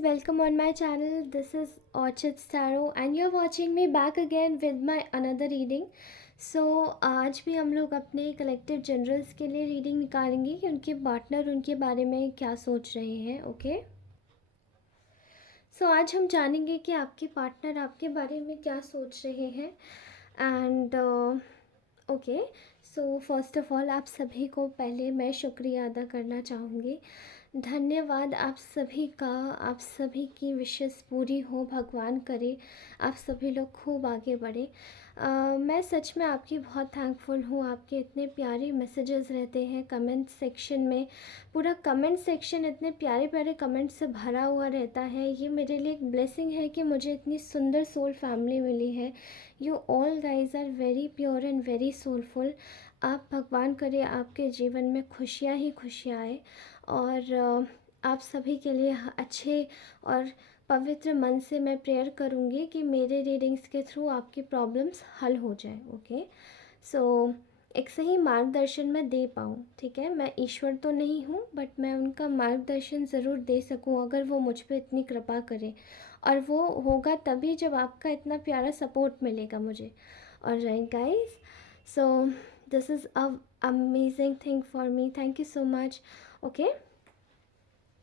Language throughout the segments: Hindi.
welcome on my channel. This is Orchid Starrow and you're watching me back again with my another reading. So आज भी हम लोग अपने कलेक्टिव जनरल्स के लिए रीडिंग निकालेंगे कि उनके पार्टनर उनके बारे में क्या सोच रहे हैं. ओके सो आज हम जानेंगे कि आपके पार्टनर आपके बारे में क्या सोच रहे हैं. And okay so first of all आप सभी को पहले मैं शुक्रिया अदा करना चाहूँगी. धन्यवाद आप सभी का. आप सभी की विशेष पूरी हो, भगवान करे आप सभी लोग खूब आगे बढ़े. मैं सच में आपकी बहुत थैंकफुल हूँ. आपके इतने प्यारे मैसेजेस रहते हैं कमेंट सेक्शन में. पूरा कमेंट सेक्शन इतने प्यारे प्यारे कमेंट से भरा हुआ रहता है. ये मेरे लिए एक ब्लेसिंग है कि मुझे इतनी सुंदर सोल फैमिली मिली है. You all guys are very pure and very soulful. आप भगवान करे आपके जीवन में खुशियाँ ही खुशियाँ आए और आप सभी के लिए अच्छे और पवित्र मन से मैं प्रेयर करूँगी कि मेरे रीडिंग्स के थ्रू आपकी प्रॉब्लम्स हल हो जाए. ओके सो एक सही मार्गदर्शन मैं दे पाऊँ. ठीक है, मैं ईश्वर तो नहीं हूँ बट मैं उनका मार्गदर्शन ज़रूर दे सकूँ अगर वो मुझ पर इतनी कृपा करे. और वो होगा तभी जब आपका इतना प्यारा सपोर्ट मिलेगा मुझे. और right guys, so this is a amazing thing for me. Thank you so much. Okay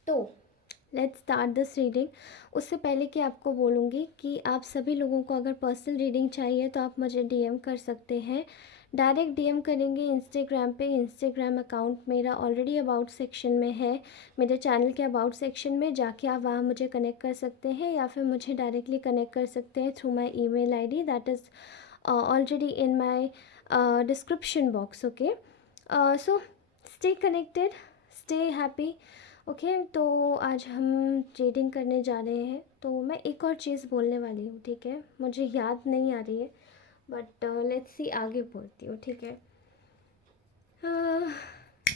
तो लेट्स स्टार्ट दिस रीडिंग. उससे पहले कि आपको बोलूँगी कि आप सभी लोगों को अगर पर्सनल रीडिंग चाहिए तो आप मुझे डीएम कर सकते हैं. डायरेक्ट डीएम करेंगे इंस्टाग्राम पे. इंस्टाग्राम अकाउंट मेरा ऑलरेडी अबाउट सेक्शन में है. मेरे चैनल के अबाउट सेक्शन में जाके आप वहाँ मुझे कनेक्ट कर सकते हैं या फिर मुझे डायरेक्टली कनेक्ट कर सकते हैं through my email ID that is already in my description box. Okay so stay connected, stay happy. Okay तो आज हम रीडिंग करने जा रहे हैं. तो मैं एक और चीज़ बोलने वाली हूँ. ठीक है, मुझे याद नहीं आ रही है बट लेट्स सी आगे बोलती हूँ. ठीक है,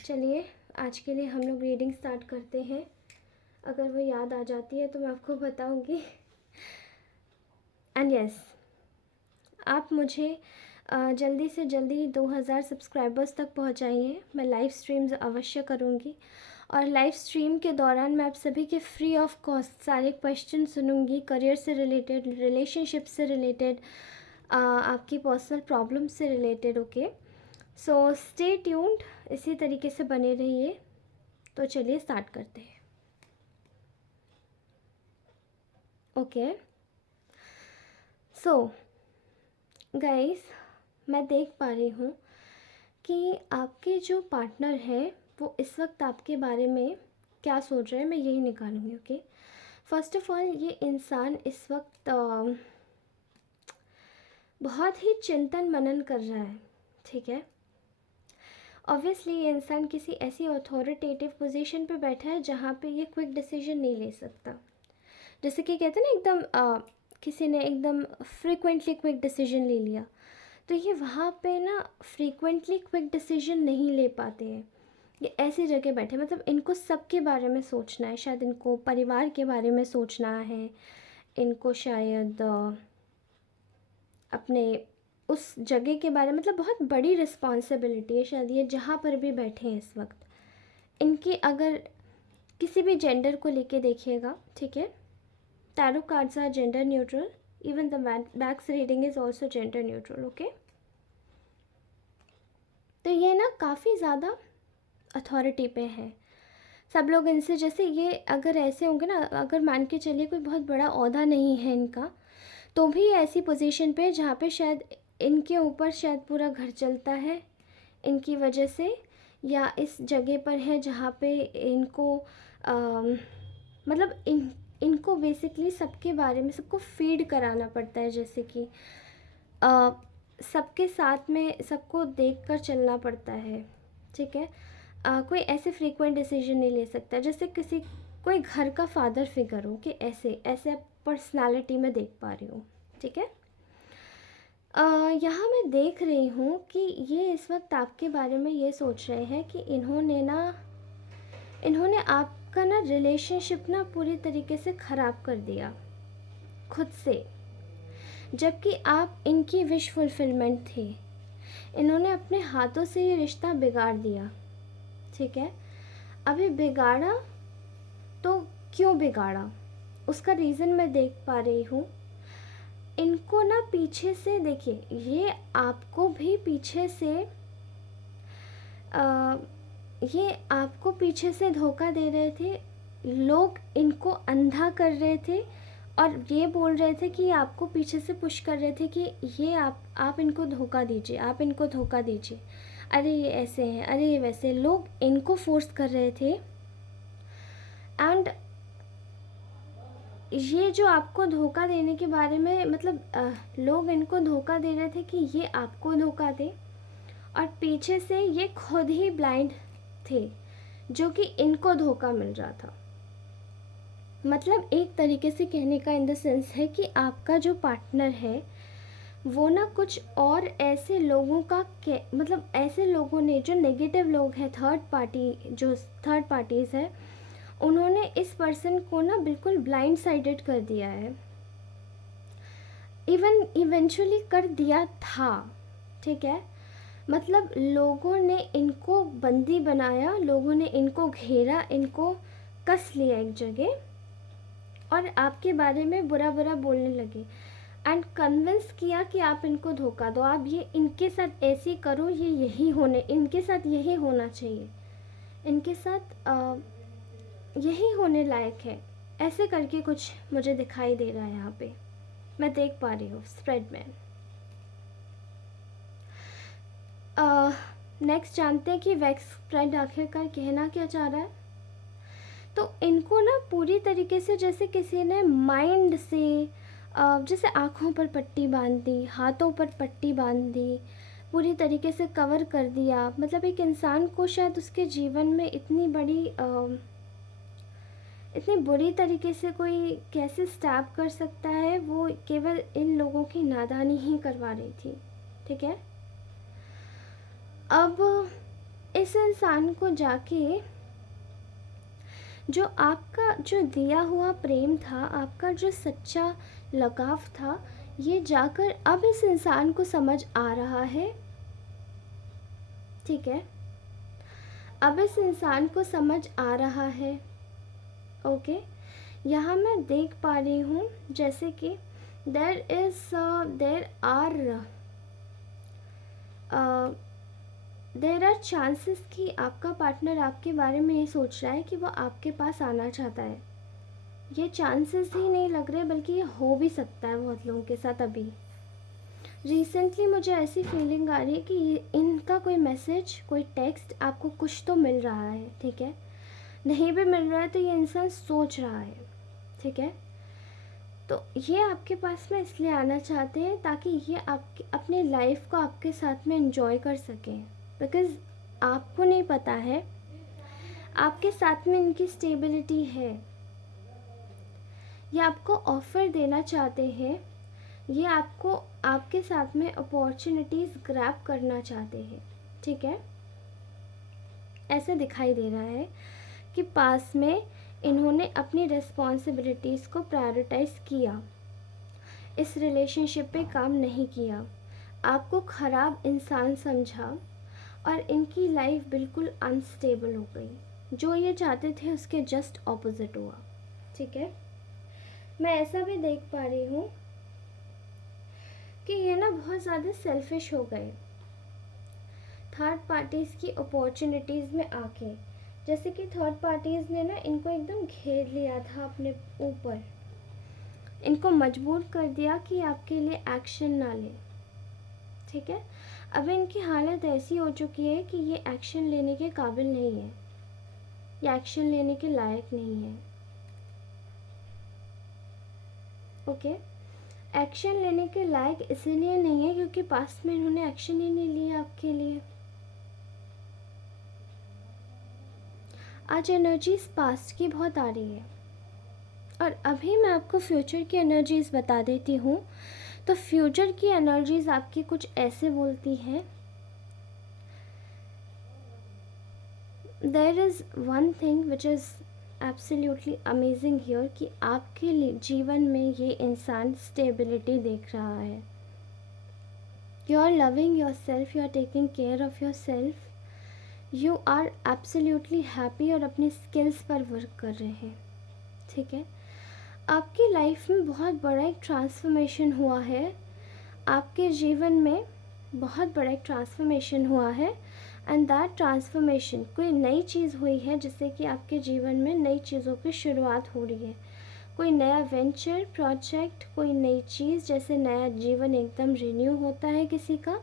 चलिए आज के लिए हम लोग रीडिंग स्टार्ट करते हैं. अगर वो याद आ जाती है तो मैं आपको बताऊँगी. एंड यस, आप मुझे जल्दी से जल्दी 2000 सब्सक्राइबर्स तक पहुँचाइए. मैं लाइव स्ट्रीम्स अवश्य करूँगी और लाइव स्ट्रीम के दौरान मैं आप सभी के फ्री ऑफ कॉस्ट सारे क्वेश्चन सुनूंगी. करियर से रिलेटेड, रिलेशनशिप से रिलेटेड, आपकी पर्सनल प्रॉब्लम से related. Okay so stay tuned, इसी तरीके से बने रहिए. तो चलिए स्टार्ट करते हैं. ओके सो गाइस, मैं देख पा रही हूँ कि आपके जो पार्टनर है वो इस वक्त आपके बारे में क्या सोच रहे हैं. मैं यही निकालूंगी. ओके फर्स्ट ऑफ ऑल ये इंसान इस वक्त बहुत ही चिंतन मनन कर रहा है. ठीक है, ऑब्वियसली ये इंसान किसी ऐसी अथॉरिटेटिव पोजीशन पे बैठा है जहाँ पे ये क्विक डिसीजन नहीं ले सकता. जैसे कि कहते हैं ना एकदम किसी ने एकदम फ्रीक्वेंटली क्विक डिसीजन ले लिया, तो ये वहाँ पे ना फ्रीक्वेंटली क्विक डिसीजन नहीं ले पाते हैं. ये ऐसी जगह बैठे, मतलब इनको सबके बारे में सोचना है. शायद इनको परिवार के बारे में सोचना है. इनको शायद अपने उस जगह के बारे में, मतलब बहुत बड़ी रिस्पॉन्सिबिलिटी है शायद ये जहाँ पर भी बैठे हैं इस वक्त. इनकी अगर किसी भी जेंडर को लेके देखिएगा, ठीक है, tarot cards are gender neutral. Even the backs reading is also gender neutral. Okay तो ये ना काफ़ी ज़्यादा अथॉरिटी पे है. सब लोग इनसे, जैसे ये अगर ऐसे होंगे ना, अगर मान के चलिए कोई बहुत बड़ा ओहदा नहीं है इनका, तो भी ऐसी पोजीशन पे जहाँ पे शायद इनके ऊपर शायद पूरा घर चलता है इनकी वजह से, या इस जगह पर है जहाँ पे इनको मतलब इनको बेसिकली सबके बारे में सबको फीड कराना पड़ता है. जैसे कि सबके साथ में सबको देखकर चलना पड़ता है. ठीक है, कोई ऐसे फ्रीक्वेंट डिसीजन नहीं ले सकता. जैसे किसी कोई घर का फादर फिगर हो, कि ऐसे ऐसे पर्सनालिटी में देख पा रही हूँ. ठीक है, यहाँ मैं देख रही हूँ कि ये इस वक्त आपके बारे में ये सोच रहे हैं कि इन्होंने आपका ना रिलेशनशिप ना पूरी तरीके से ख़राब कर दिया खुद से, जबकि आप इनकी विश फुलफिलमेंट थे. इन्होंने अपने हाथों से ये रिश्ता बिगाड़ दिया. ठीक है, अभी बिगाड़ा तो क्यों बिगाड़ा, उसका रीज़न मैं देख पा रही हूँ। इनको ना पीछे से देखिए, ये आपको भी पीछे से ये आपको पीछे से धोखा दे रहे थे। लोग इनको अंधा कर रहे थे और ये बोल रहे थे कि आपको पीछे से पुश कर रहे थे कि ये आप इनको धोखा दीजिए, आप इनको धोखा दीजिए, अरे ये ऐसे हैं, अरे ये वैसे। लोग इनको फोर्स कर रहे थे। एंड ये जो आपको धोखा देने के बारे में, मतलब लोग इनको धोखा दे रहे थे कि ये आपको धोखा दे, और पीछे से ये खुद ही ब्लाइंड थे जो कि इनको धोखा मिल रहा था। मतलब एक तरीके से कहने का इन द सेंस है कि आपका जो पार्टनर है वो ना कुछ और ऐसे लोगों का मतलब ऐसे लोगों ने, जो नेगेटिव लोग हैं, थर्ड पार्टीज़ है, उन्होंने इस पर्सन को ना बिल्कुल ब्लाइंड साइडेड कर दिया है। इवेंचुअली कर दिया था, ठीक है। मतलब लोगों ने इनको बंदी बनाया, लोगों ने इनको घेरा, इनको कस लिया एक जगह और आपके बारे में बुरा बुरा बोलने लगे एंड कन्विंस किया कि आप इनको धोखा दो, आप ये इनके साथ ऐसे करो, ये इनके साथ यही होना चाहिए, इनके साथ यही होने लायक है। ऐसे करके कुछ मुझे दिखाई दे रहा है यहाँ पे, मैं देख पा रही हूँ स्प्रेड में। नेक्स्ट जानते हैं कि वैक्स स्प्रेड आखिरकार कहना क्या चाह रहा है। तो इनको ना पूरी तरीके से जैसे किसी ने माइंड से जैसे आँखों पर पट्टी बांध दी, हाथों पर पट्टी बांध दी, पूरी तरीके से कवर कर दिया। मतलब एक इंसान को शायद उसके जीवन में इतनी बुरी तरीके से कोई कैसे स्टैब कर सकता है, वो केवल इन लोगों की नादानी ही करवा रही थी, ठीक है। अब इस इंसान को जाके जो आपका जो दिया हुआ प्रेम था, आपका जो सच्चा लगाव था, ये जाकर अब इस इंसान को समझ आ रहा है, ठीक है। अब इस इंसान को समझ आ रहा है, ओके। यहाँ मैं देख पा रही हूँ जैसे कि देर आर चांसेस कि आपका पार्टनर आपके बारे में ये सोच रहा है कि वो आपके पास आना चाहता है। ये चांसेस ही नहीं लग रहे, बल्कि ये हो भी सकता है बहुत लोगों के साथ। अभी रिसेंटली मुझे ऐसी फीलिंग आ रही है कि इनका कोई मैसेज, कोई टेक्स्ट आपको कुछ तो मिल रहा है, ठीक है। नहीं भी मिल रहा है तो ये इंसान सोच रहा है, ठीक है। तो ये आपके पास में इसलिए आना चाहते हैं ताकि ये आपके अपने लाइफ को आपके साथ में एंजॉय कर सकें, बिकॉज़ आपको नहीं पता है आपके साथ में इनकी स्टेबिलिटी है। ये आपको ऑफ़र देना चाहते हैं, ये आपको आपके साथ में अपॉर्चुनिटीज़ ग्रैब करना चाहते हैं, ठीक है। ऐसे दिखाई दे रहा है कि पास में इन्होंने अपनी रिस्पॉन्सिबिलिटीज़ को प्रायोरिटाइज़ किया, इस रिलेशनशिप पे काम नहीं किया, आपको ख़राब इंसान समझा और इनकी लाइफ बिल्कुल अनस्टेबल हो गई। जो ये चाहते थे उसके जस्ट ऑपोजिट हुआ, ठीक है। मैं ऐसा भी देख पा रही हूँ कि ये ना बहुत ज़्यादा सेल्फिश हो गए थर्ड पार्टीज़ की अपॉर्चुनिटीज़ में आके। जैसे कि थर्ड पार्टीज़ ने ना इनको एकदम घेर लिया था अपने ऊपर, इनको मजबूर कर दिया कि आपके लिए एक्शन ना ले, ठीक है। अब इनकी हालत ऐसी हो चुकी है कि ये एक्शन लेने के काबिल नहीं है, ये एक्शन लेने के लायक नहीं है, ओके। एक्शन लेने के लायक इसीलिए नहीं है क्योंकि पास्ट में इन्होंने एक्शन ही नहीं लिया आपके लिए। आज एनर्जीज पास्ट की बहुत आ रही है और अभी मैं आपको फ्यूचर की एनर्जीज बता देती हूँ। तो फ्यूचर की एनर्जीज आपकी कुछ ऐसे बोलती हैं, there is one thing which is absolutely amazing here कि आपके लिए जीवन में ये इंसान स्टेबिलिटी देख रहा है। You are loving yourself, you are taking care of yourself, you are absolutely happy और अपनी स्किल्स पर वर्क कर रहे हैं, ठीक है। आपकी लाइफ में बहुत बड़ा एक ट्रांसफॉर्मेशन हुआ है, आपके जीवन में बहुत बड़ा एक ट्रांसफॉर्मेशन हुआ है। एंड दैट ट्रांसफॉर्मेशन कोई नई चीज़ हुई है जिससे कि आपके जीवन में नई चीज़ों की शुरुआत हो रही है। कोई नया वेंचर प्रोजेक्ट, कोई नई चीज़, जैसे नया जीवन एकदम रिन्यू होता है किसी का,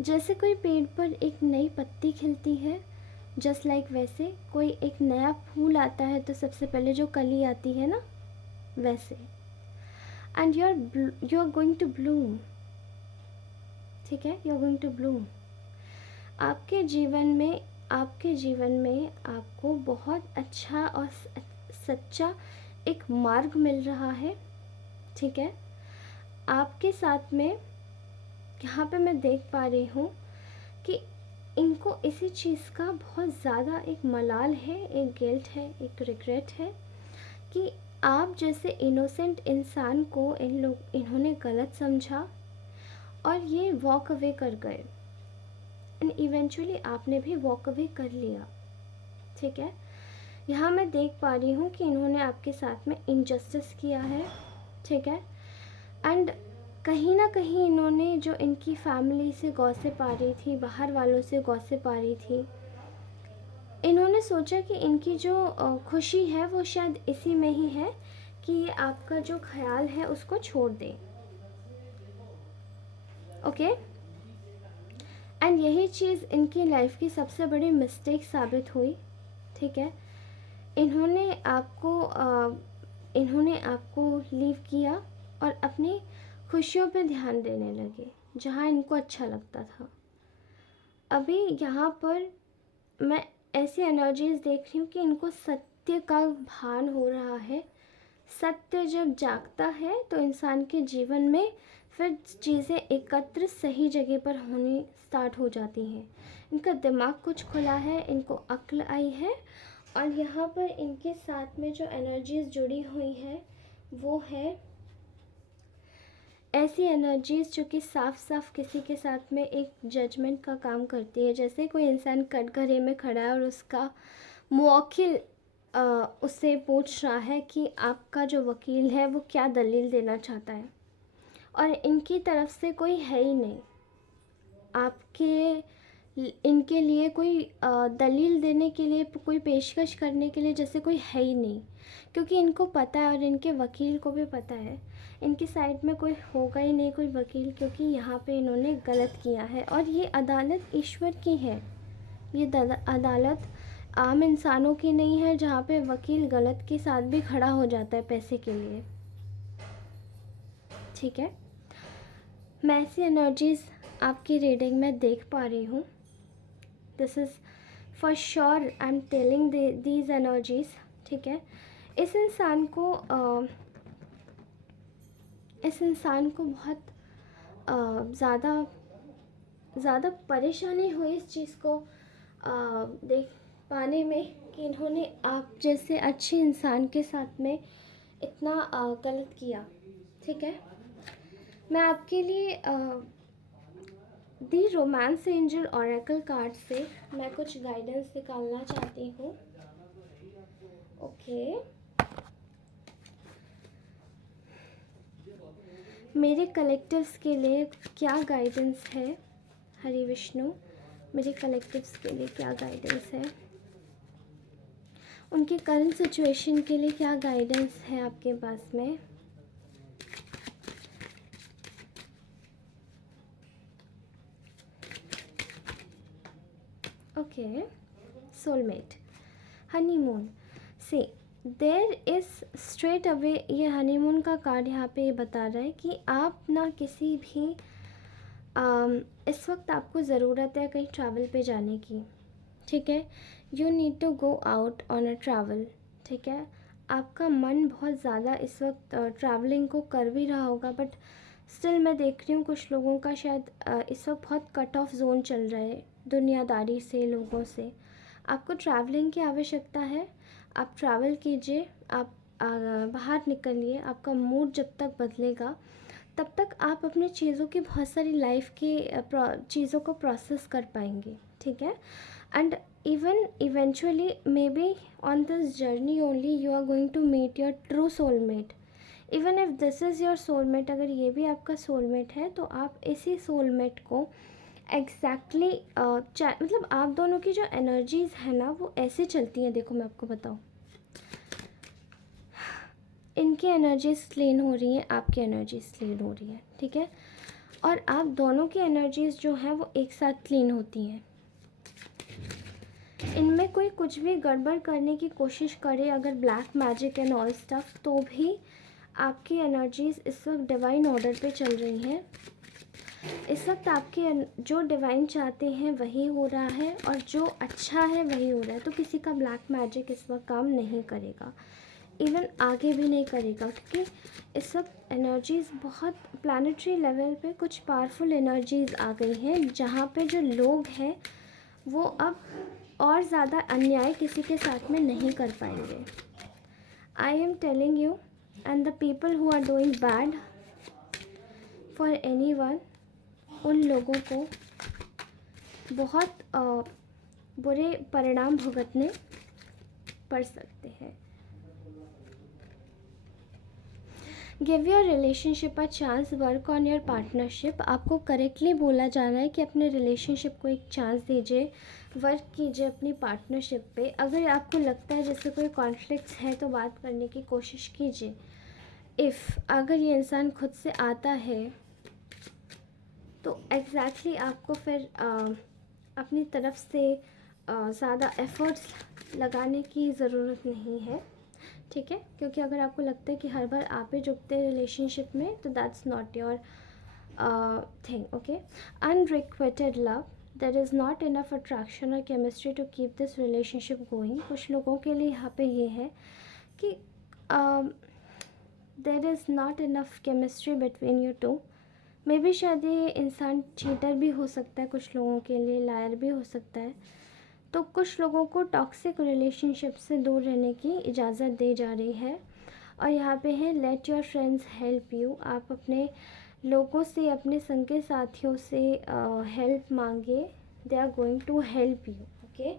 जैसे कोई पेड़ पर एक नई पत्ती खिलती है, जस्ट लाइक वैसे कोई एक नया फूल आता है तो सबसे पहले जो कली आती है ना, वैसे। And you are going to bloom, ठीक है, you are going to bloom. आपके जीवन में आपको बहुत अच्छा और सच्चा एक मार्ग मिल रहा है, ठीक है। आपके साथ में यहाँ पे मैं देख पा रही हूँ कि इनको इसी चीज़ का बहुत ज़्यादा एक मलाल है, एक गिल्ट है, एक रिग्रेट है कि आप जैसे इनोसेंट इंसान को इन्होंने गलत समझा और ये वॉक अवे कर गए। एंड इवेंचुअली आपने भी वॉक अवे कर लिया, ठीक है। यहाँ मैं देख पा रही हूँ कि इन्होंने आपके साथ में इनजस्टिस किया है, ठीक है। एंड कहीं ना कहीं इन्होंने जो इनकी फैमिली से गॉसिप आ रही थी, बाहर वालों से गॉसिप आ रही थी, इन्होंने सोचा कि इनकी जो खुशी है वो शायद इसी में ही है कि ये आपका जो ख्याल है उसको छोड़ दें, ओके। एंड यही चीज़ इनकी लाइफ की सबसे बड़ी मिस्टेक साबित हुई, ठीक है। इन्होंने आपको लीव किया और अपनी खुशियों पे ध्यान देने लगे जहाँ इनको अच्छा लगता था। अभी यहाँ पर मैं ऐसी एनर्जीज देख रही हूँ कि इनको सत्य का भान हो रहा है। सत्य जब जागता है तो इंसान के जीवन में फिर चीज़ें एकत्र सही जगह पर होनी स्टार्ट हो जाती हैं। इनका दिमाग कुछ खुला है, इनको अक्ल आई है। और यहाँ पर इनके साथ में जो एनर्जीज जुड़ी हुई है वो है ऐसी एनर्जीज जो कि साफ साफ किसी के साथ में एक जजमेंट का काम करती है। जैसे कोई इंसान कटघरे में खड़ा है और उसका मुवक्किल उससे पूछ रहा है कि आपका जो वकील है वो क्या दलील देना चाहता है, और इनकी तरफ से कोई है ही नहीं इनके लिए कोई दलील देने के लिए, कोई पेशकश करने के लिए जैसे कोई है ही नहीं। क्योंकि इनको पता है और इनके वकील को भी पता है इनकी साइड में कोई होगा ही नहीं, कोई वकील, क्योंकि यहाँ पे इन्होंने गलत किया है। और ये अदालत ईश्वर की है, ये अदालत आम इंसानों की नहीं है जहाँ पे वकील गलत के साथ भी खड़ा हो जाता है पैसे के लिए, ठीक है। मैं ऐसी एनर्जीज आपकी रीडिंग में देख पा रही हूँ। This is for sure, I am telling these energies, ठीक है। इस इंसान को बहुत ज़्यादा परेशानी हुई इस चीज़ को देख पाने में कि इन्होंने आप जैसे अच्छे इंसान के साथ में इतना गलत किया, ठीक है। मैं आपके लिए दी रोमांस एंजल ऑरेकल कार्ड से मैं कुछ गाइडेंस निकालना चाहती हूँ, ओके। मेरे कलेक्टिव्स के लिए क्या गाइडेंस है, हरि विष्णु, मेरे कलेक्टिव्स के लिए क्या गाइडेंस है, उनके करंट सिचुएशन के लिए क्या गाइडेंस है आपके पास में। Okay, soulmate, honeymoon, see there is straight away, ये हनीमून का कार्ड यहाँ पे बता रहा है कि आप ना किसी भी इस वक्त आपको ज़रूरत है कहीं ट्रैवल पे जाने की, ठीक है। You need to go out on a travel, ठीक है। आपका मन बहुत ज़्यादा इस वक्त ट्रैवलिंग को कर भी रहा होगा, बट स्टिल मैं देख रही हूँ कुछ लोगों का शायद इस वक्त बहुत कट ऑफ जोन चल रहा है दुनियादारी से, लोगों से। आपको ट्रैवलिंग की आवश्यकता है, आप ट्रैवल कीजिए, आप बाहर निकलिए। आपका मूड जब तक बदलेगा तब तक आप अपनी चीज़ों की बहुत सारी लाइफ की चीज़ों को प्रोसेस कर पाएंगे, ठीक है। And even eventually maybe on this journey only you are going to meet your true soulmate, even if this is your soulmate, अगर ये भी आपका सोलमेट है तो आप इसी सोलमेट को एग्जैक्टली मतलब आप दोनों की जो एनर्जीज़ है ना वो ऐसे चलती हैं। देखो मैं आपको बताऊँ, इनकी एनर्जीज क्लीन हो रही हैं, आपकी एनर्जीज क्लीन हो रही है, ठीक है। और आप दोनों की एनर्जीज जो हैं वो एक साथ क्लीन होती हैं। इनमें कोई कुछ भी गड़बड़ करने की कोशिश करे, अगर black magic and all stuff, तो भी आपकी एनर्जीज इस वक्त डिवाइन ऑर्डर पे चल रही हैं। इस वक्त आपके जो डिवाइन चाहते हैं वही हो रहा है, और जो अच्छा है वही हो रहा है। तो किसी का ब्लैक मैजिक इस वक्त काम नहीं करेगा, इवन आगे भी नहीं करेगा, क्योंकि इस वक्त एनर्जीज़ बहुत प्लानिटरी लेवल पे कुछ पावरफुल एनर्जीज़ आ गई हैं, जहाँ पे जो लोग हैं वो अब और ज़्यादा अन्याय किसी के साथ में नहीं कर पाएंगे। I am telling you, and the people who are doing bad for anyone, उन लोगों को बहुत बुरे परिणाम भुगतने पड़ सकते हैं। Give your relationship a chance, work on your partnership. आपको करेक्टली बोला जा रहा है कि अपने रिलेशनशिप को एक चांस दीजिए, वर्क कीजिए अपनी पार्टनरशिप पे। अगर आपको लगता है जैसे कोई कॉन्फ्लिक्ट्स है तो बात करने की कोशिश कीजिए। अगर ये इंसान खुद से आता है तो एग्जैक्टली आपको फिर अपनी तरफ से ज़्यादा एफ़र्ट्स लगाने की ज़रूरत नहीं है, ठीक है। क्योंकि अगर आपको लगता है कि हर बार आप ही झुकते हैं रिलेशनशिप में, तो that's not your thing, okay. Unrequited love, there is not enough attraction और chemistry to keep this relationship going. कुछ लोगों के लिए यहाँ पे ये है कि there is not enough chemistry between you two. Maybe शायद ये इंसान चीटर भी हो सकता है, कुछ लोगों के लिए लायर भी हो सकता है। तो कुछ लोगों को टॉक्सिक रिलेशनशिप से दूर रहने की इजाज़त दी जा रही है। और यहाँ पे है let your friends help you. आप अपने लोगों से, अपने संग के साथियों से हेल्प मांगे, they are going to help you, okay.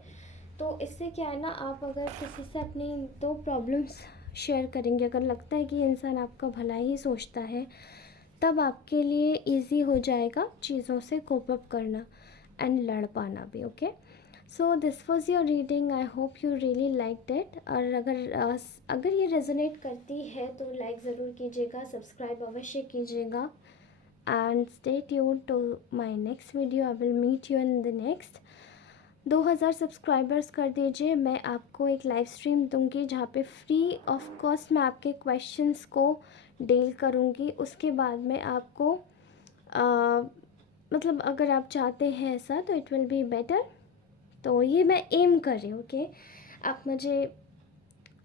तो इससे क्या है ना, आप अगर किसी से अपनी दो प्रॉब्लम्स शेयर करेंगे, अगर लगता है कि इंसान आपका भला ही सोचता है, तब आपके लिए इजी हो जाएगा चीज़ों से कोप अप करना एंड लड़ पाना भी, okay. So this was your reading, I hope you really liked it. और अगर ये रेजोनेट करती है तो लाइक ज़रूर कीजिएगा, सब्सक्राइब अवश्य कीजिएगा, and stay tuned to my next video. I will meet you in the next. 2000 subscribers कर दीजिए, मैं आपको एक लाइव स्ट्रीम दूंगी जहाँ पे फ्री ऑफ कॉस्ट मैं आपके क्वेश्चंस को डील करूँगी। उसके बाद में आपको मतलब अगर आप चाहते हैं ऐसा तो इट विल बी बेटर। तो ये मैं एम कर रही हूँ, ओके। आप मुझे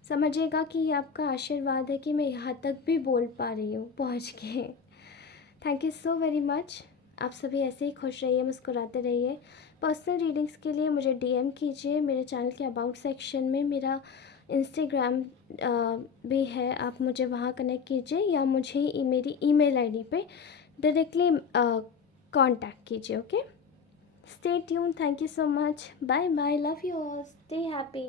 समझिएगा कि ये आपका आशीर्वाद है कि मैं यहाँ तक भी बोल पा रही हूँ पहुँच के। Thank you so very much. आप सभी ऐसे ही खुश रहिए, मुस्कुराते रहिए। पर्सनल रीडिंग्स के लिए मुझे डीएम कीजिए। मेरे चैनल के अबाउट सेक्शन में मेरा इंस्टाग्राम भी है, आप मुझे वहाँ कनेक्ट कीजिए, या मुझे मेरी ईमेल आईडी पे डायरेक्टली कांटेक्ट कीजिए, okay. Stay tuned. Thank you so much. Bye bye. Love you all. Stay happy.